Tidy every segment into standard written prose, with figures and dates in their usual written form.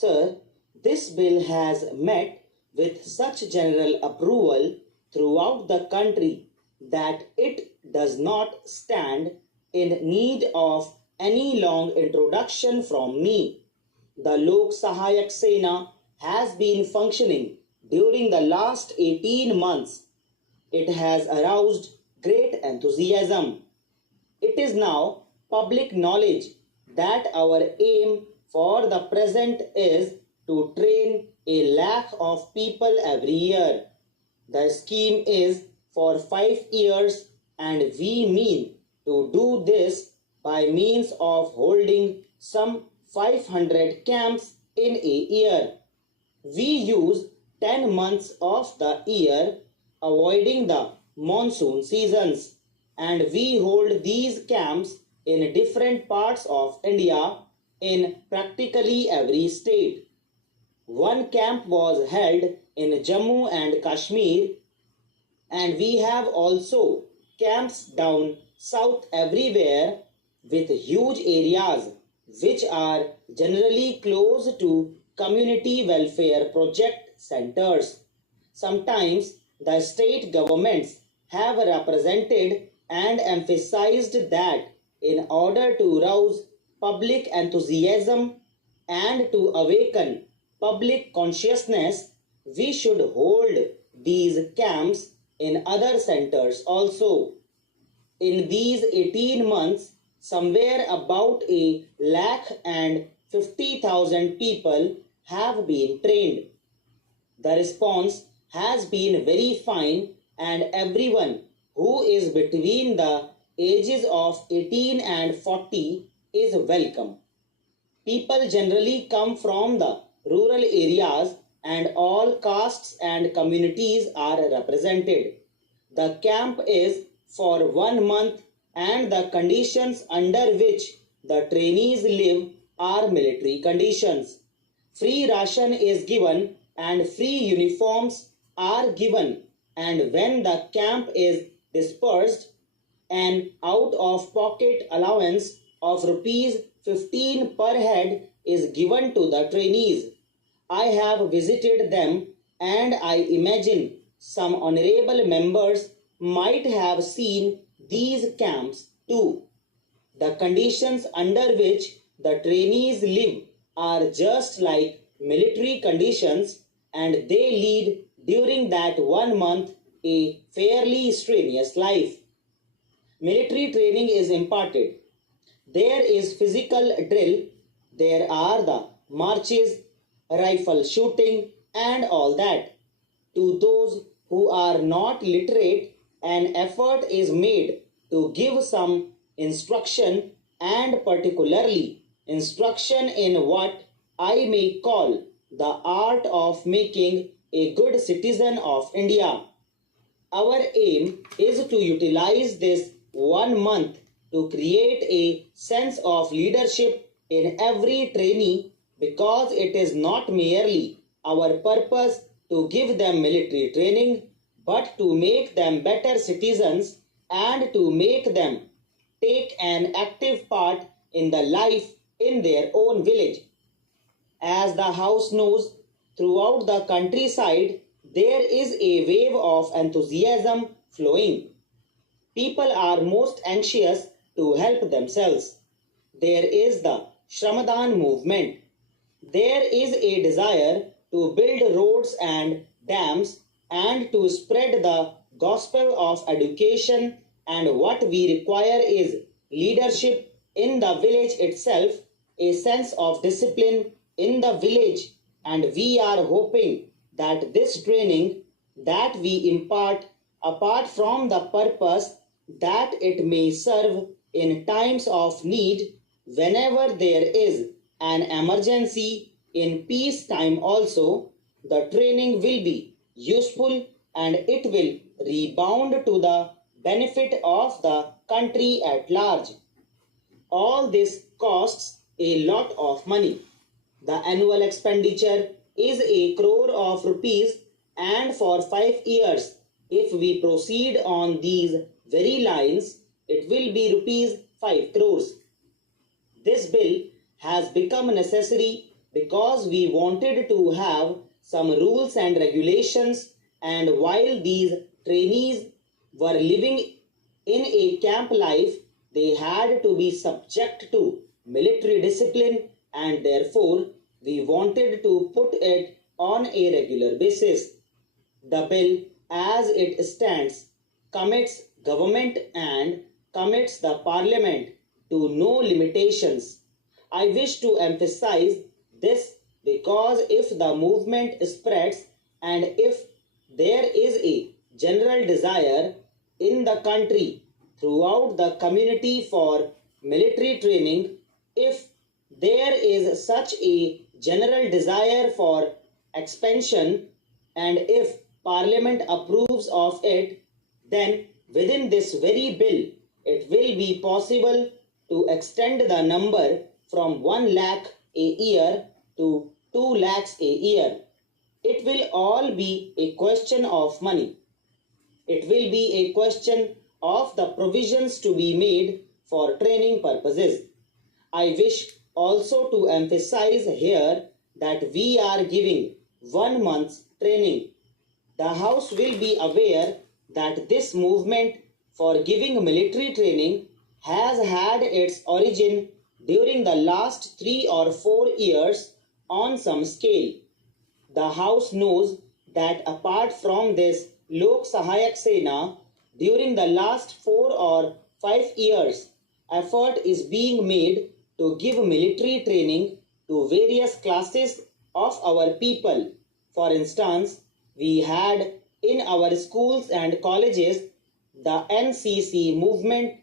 Sir, this bill has met with such general approval throughout the country that it does not stand in need of any long introduction from me. The Lok Sahayak Sena has been functioning during the last 18 months. It has aroused great enthusiasm. It is now public knowledge that our aim for the present is to train a lakh of people every year. The scheme is for 5 years and we mean to do this by means of holding some 500 camps in a year. We use 10 months of the year, avoiding the monsoon seasons, and we hold these camps in different parts of India in practically every state. One camp was held in Jammu and Kashmir, and we have also camps down south everywhere with huge areas which are generally close to community welfare project centers. Sometimes the state governments have represented and emphasized that in order to rouse public enthusiasm and to awaken public consciousness, we should hold these camps in other centers also. In these 18 months, somewhere about a lakh and 50,000 people have been trained. The response has been very fine and everyone who is between the ages of 18 and 40 is welcome. People generally come from the rural areas and all castes and communities are represented. The camp is for 1 month and the conditions under which the trainees live are military conditions. Free ration is given and free uniforms are given, and when the camp is dispersed, an out-of-pocket allowance of rupees 15 per head is given to the trainees. I have visited them and I imagine some honorable members might have seen these camps too. The conditions under which the trainees live are just like military conditions, and they lead during that 1 month a fairly strenuous life. Military training is imparted. There is physical drill, there are the marches, rifle shooting and all that. To those who are not literate, an effort is made to give some instruction, and particularly instruction in what I may call the art of making a good citizen of India. Our aim is to utilize this 1 month to create a sense of leadership in every trainee, because it is not merely our purpose to give them military training, but to make them better citizens and to make them take an active part in the life in their own village. As the House knows, throughout the countryside there is a wave of enthusiasm flowing. People are most anxious to help themselves. There is the Shramadhan movement. There is a desire to build roads and dams and to spread the gospel of education, and what we require is leadership in the village itself, a sense of discipline in the village, and we are hoping that this training that we impart, apart from the purpose that it may serve in times of need, whenever there is an emergency in peace time also, the training will be useful and it will rebound to the benefit of the country at large. All this costs a lot of money. The annual expenditure is 1 crore of rupees, and for 5 years, if we proceed on these very lines, it will be rupees 5 crores. This bill has become necessary because we wanted to have some rules and regulations, and while these trainees were living in a camp life, they had to be subject to military discipline, and therefore we wanted to put it on a regular basis. The bill as it stands commits government and commits the parliament to no limitations. I wish to emphasize this because if the movement spreads and if there is a general desire in the country throughout the community for military training, if there is such a general desire for expansion and if Parliament approves of it, then within this very bill, it will be possible to extend the number from 1 lakh a year to 2 lakhs a year. It will all be a question of money. It will be a question of the provisions to be made for training purposes. I wish also to emphasize here that we are giving 1 month's training. The House will be aware that this movement for giving military training has had its origin during the last 3 or 4 years on some scale. The House knows that apart from this Lok Sahayak Sena, during the last 4 or 5 years, effort is being made to give military training to various classes of our people. For instance, we had in our schools and colleges the NCC movement.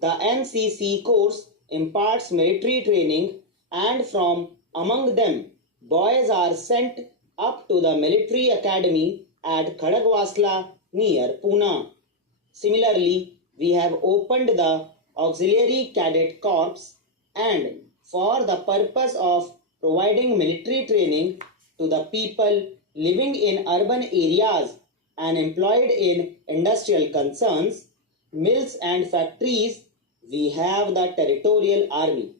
The NCC course imparts military training, and from among them, boys are sent up to the military academy at Khadagwasla near Pune. Similarly, we have opened the Auxiliary Cadet Corps, and for the purpose of providing military training to the people living in urban areas and employed in industrial concerns, mills and factories, we have the Territorial Army.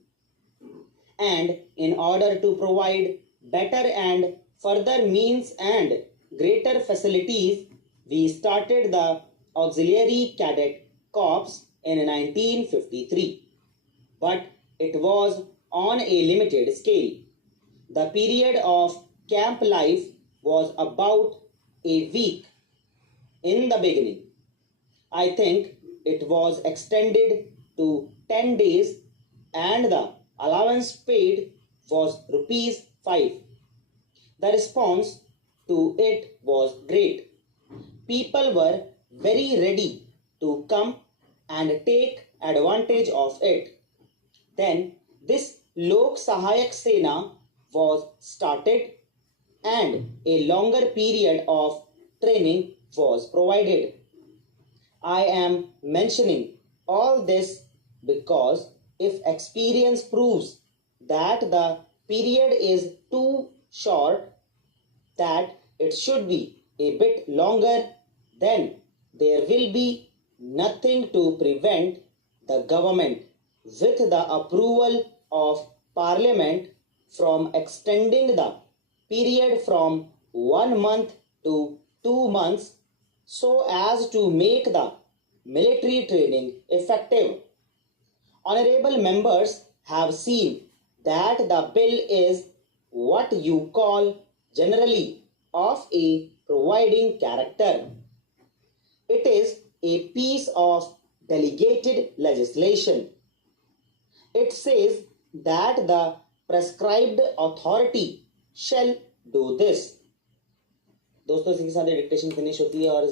And in order to provide better and further means and greater facilities, we started the Auxiliary Cadet Corps in 1953. But it was on a limited scale. The period of camp life was about a week in the beginning. I think it was extended to 10 days and the allowance paid was rupees 5. The response to it was great. People were very ready to come and take advantage of it. Then this Lok Sahayak Sena was started and a longer period of training was provided. I am mentioning all this because if experience proves that the period is too short, that it should be a bit longer, then there will be nothing to prevent the government with the approval of Parliament from extending the period from 1 month to 2 months so as to make the military training effective. Honorable members have seen that the bill is what you call generally of a providing character. It is a piece of delegated legislation. It says that the prescribed authority shall do this. दोस्तों इसी के साथ dictation finish होती है और